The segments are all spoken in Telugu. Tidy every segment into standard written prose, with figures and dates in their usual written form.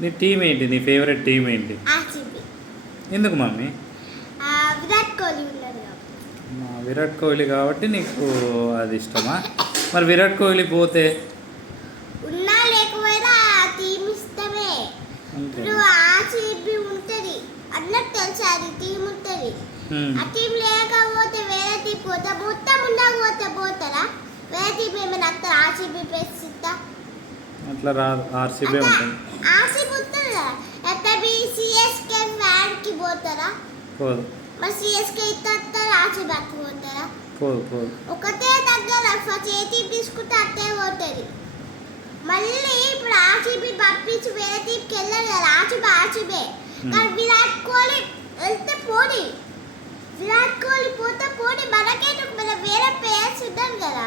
నీ టీం ఏంటి? నీ ఫేవరెట్ టీం ఏంటి? ఆర్సీబీ. ఎందుకు మమ్మీ? విరాట్ కోహ్లీ ఉన్నాడు కాబట్టి. విరాట్ కోహ్లీ కాబట్టి నీకు అది ఇష్టమా? మరి విరాట్ కోహ్లీ పోతే ఉన్నా లేకపోయినా ఆ టీం ఇష్టమే. ఇప్పుడు ఆర్సీబీ ఉంటుంది అన్నట్టు తెలుసు, అది టీం ఉంటుంది. ఆ టీం లేకపోతే వేరే టీం పోతా, మొత్తం ఉండకపోతే పోతారా? వేరే టీం ఏమైనా వస్తారు ఆర్సీబీ ప్లేస్ ఇస్తా? అట్లా రాదు, ఆర్సీబీ ఉంటుంది. ఆర్సీబీ ఉంటుంది కదా, ఎత్తబి సిఎస్కే ఫ్యాన్కి పోతారా? పోదు. మరి సిఎస్కే ఇస్తారు ఆర్సీబీ అట్టు పోతారా? పోదు పోదు. ఒకటే దగ్గర చేతి తీసుకుంటే అట్టే పోతుంది. మళ్ళీ ఇప్పుడు ఆర్సీబీ పంపించి వేరే టీంకి వెళ్ళారు కదా, ఆర్సీబీ. కానీ విరాట్ కోహ్లీ వెళ్తే పోనీ, విరాట్ కోహ్లీ పోతే పోనీ, మనకేంటి మన వేరే ప్లేయర్స్ ఉన్నారు కదా,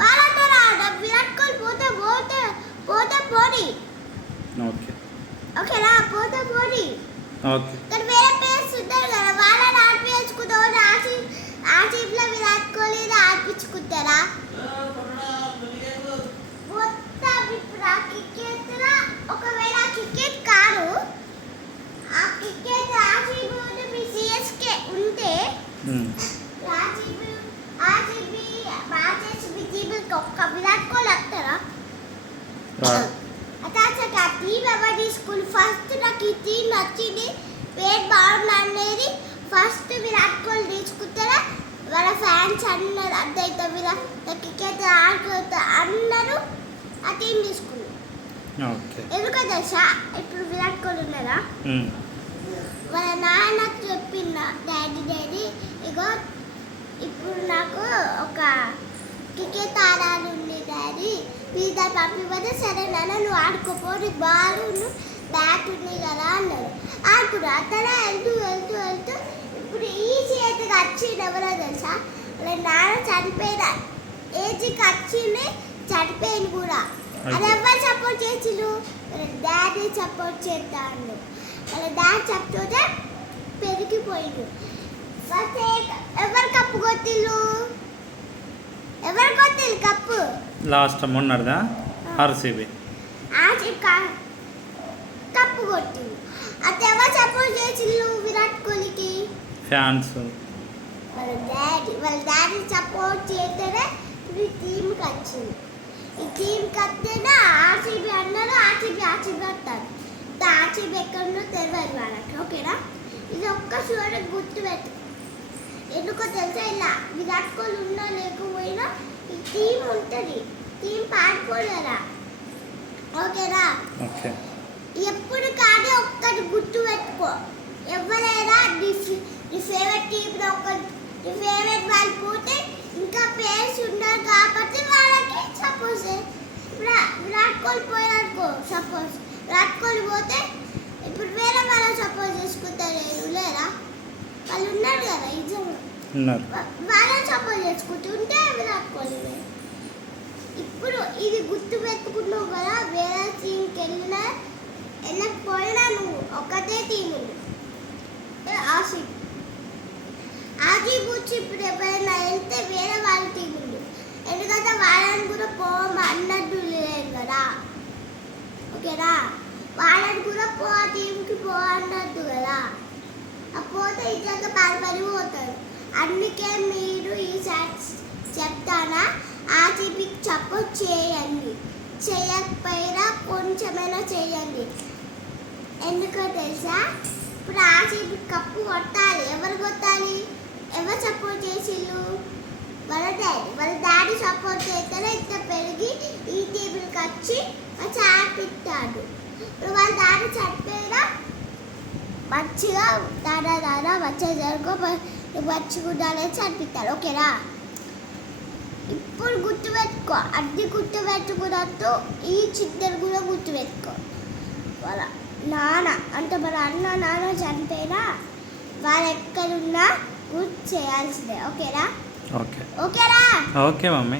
వాళ్ళంతా విరాట్ కోహ్లీ పోతే పోతే పోతే పోనీ. ఓకేనా? పోతే పోనీ. కానీ వేరే ప్లేయర్స్ ఉన్నారు కదా, వాళ్ళని ఆడిపించుకుంటారు. ఆర్సీబీలో విరాట్ కోహ్లీని ఆడిపించుకుంటారా? మొత్తం ఇప్పుడు ఆ క్రికెట్లో ఒకవేళ క్రికెట్ కాదు, ఆ క్రికెట్ ఆర్సీబీ మీ సిఎస్కే ఉంటే ఆర్సీబీ మ్యాచెస్ టీంకి ఒక్క విరాట్ కోహ్లీ వస్తారా? అసలు ఆ టీం ఎవరు తీసుకుని ఫస్ట్ నాకు ఈ టీం నచ్చింది, పేరు బాగుంది అనేది ఫస్ట్ విరాట్ కోహ్లీ తీసుకుంటారా? వాళ్ళ ఫ్యాన్స్ అన్నారు అద్దయితే విరాట్ క్రికెట్ ఆడుకుంటా అన్నారు, ఆ టీం తీసుకున్నారు. ఎందుకో తెలుసా? ఇప్పుడు విరాట్ కోహ్లీ ఉన్నారా, వాళ్ళ నాన్న చెప్పిన డాడీ ఇగో ఇప్పుడు నాకు ఒక క్రికెట్ ఆడాలి ఉంది డాడీ, మీద పంపిపోతే సరే నాన్న నువ్వు ఆడుకోపో, నీకు బాల్ బ్యాట్ ఉంది కదా అన్నారు. ఆడుకున్నా అతనే వెళ్తూ వెళ్తూ వెళ్తూ ఇప్పుడు ఈ చేతికి వచ్చింది ఎవరో తెలుసా? వాళ్ళ నాన్న చనిపోయిన ఏజ్కి వచ్చింది, చనిపోయింది కూడా. అది ఎవరు సపోర్ట్ చేసిండు? వాళ్ళ డాడీ సపోర్ట్ చేస్తాను. వాళ్ళ డాడీ చెప్తుంటే పెరిగిపోయిండు. ఎవరు కప్పు కొట్టిల్లు? ఎవరు కొట్టిల్లు కప్పు? లాస్ట్ మొన్నదా ఆర్సీబీ కప్పు కొట్టిండు. అది ఎవరు సపోర్ట్ చేసిండు విరాట్ కోహ్లీకి? ఫ్యాన్స్. వాళ్ళ డాడీ సపోర్ట్ చేస్తేనే ఈ టీంకి వచ్చింది. ఈ టీంకి వస్తేనే ఆర్సీబీ అన్నారు, ఆర్సీబీ వస్తారు. ఆర్సీబీ ఎక్కడో తెలియదు వాళ్ళకి. ఓకేనా? ఇది ఒక్క చూడ గుర్తుపెట్టు. ఎందుకో తెలుసా? ఇలా విరాట్ కోహ్లీ ఉన్నా లేకపోయినా ఈ టీం ఉంటుంది, టీం పాడిపోదు కదా. ఓకేనా? ఎప్పుడు కానీ ఒక్కటి గుర్తు పెట్టుకో, ఎవరైనా నీ ఫేవరెట్ టీంలో ఒక నీ ఫేవరెట్ వాళ్ళు పోతే ఇంకా ప్లేయర్స్ ఉన్నారు కాబట్టి వాళ్ళకి సపోజ్ విరాట్ కోహ్లీ పోయారనుకో, సపోజ్ విరాట్ కోహ్లీ పోతే ఇప్పుడు వేరే వాళ్ళని సపోజ్ చేసుకుంటారు లేరా? వాళ్ళు ఉన్నారు కదా నిజంగా, వాళ్ళని సపోజ్ చేసుకుంటుంటే విరాట్ కోహ్లీ. ఇప్పుడు ఇది గుర్తు పెట్టుకున్నావు కదా, వేరే టీంకి వెళ్ళకపోయినా నువ్వు ఒకటే టీం ఆర్సీబీ వచ్చి ఇప్పుడు ఎవరైనా వెళ్తే వేరే వాళ్ళ టీం ఉంది, ఎందుకంటే వాళ్ళని కూడా అన్నట్టు లేదు కదా. ఓకేనా? వాళ్ళని కూడా ఆ టీంకి అన్నట్టు కదా. పోతే ఇట్లా పడిపోతారు. అందుకే మీరు ఈసారి చెప్తానా, ఆర్సీబీకి సపోర్ట్ చేయండి, చేయకపోయినా కొంచెమైనా చేయండి. ఎందుకో తెలుసా? ఇప్పుడు ఆర్సీబీ కప్పు కొట్టాలి. ఎవరు కొట్టాలి? ఎవరు సపోర్ట్ చేసిళ్ళు? వాళ్ళ డాడీ సపోర్ట్ చేస్తేనే ఇంత పెరిగి ఈ టీంకి వచ్చి చాపిస్తాడు. ఇప్పుడు వాళ్ళ డాడీ చనిపోయినా మంచిగా దాదా వచ్చే జరుగు మంచిగా చనిపిస్తారు. ఓకేనా? ఇప్పుడు గుర్తుపెట్టుకో, అన్ని గుర్తుపెట్టుకున్నట్టు ఈ చిన్నది కూడా గుర్తుపెట్టుకో. వాళ్ళ నాన్న అంటే మన అన్న నాన్న చనిపోయినా వాళ్ళు ఎక్కడున్నా గుర్తు చేయాల్సిందే. ఓకేనా? Okay mummy.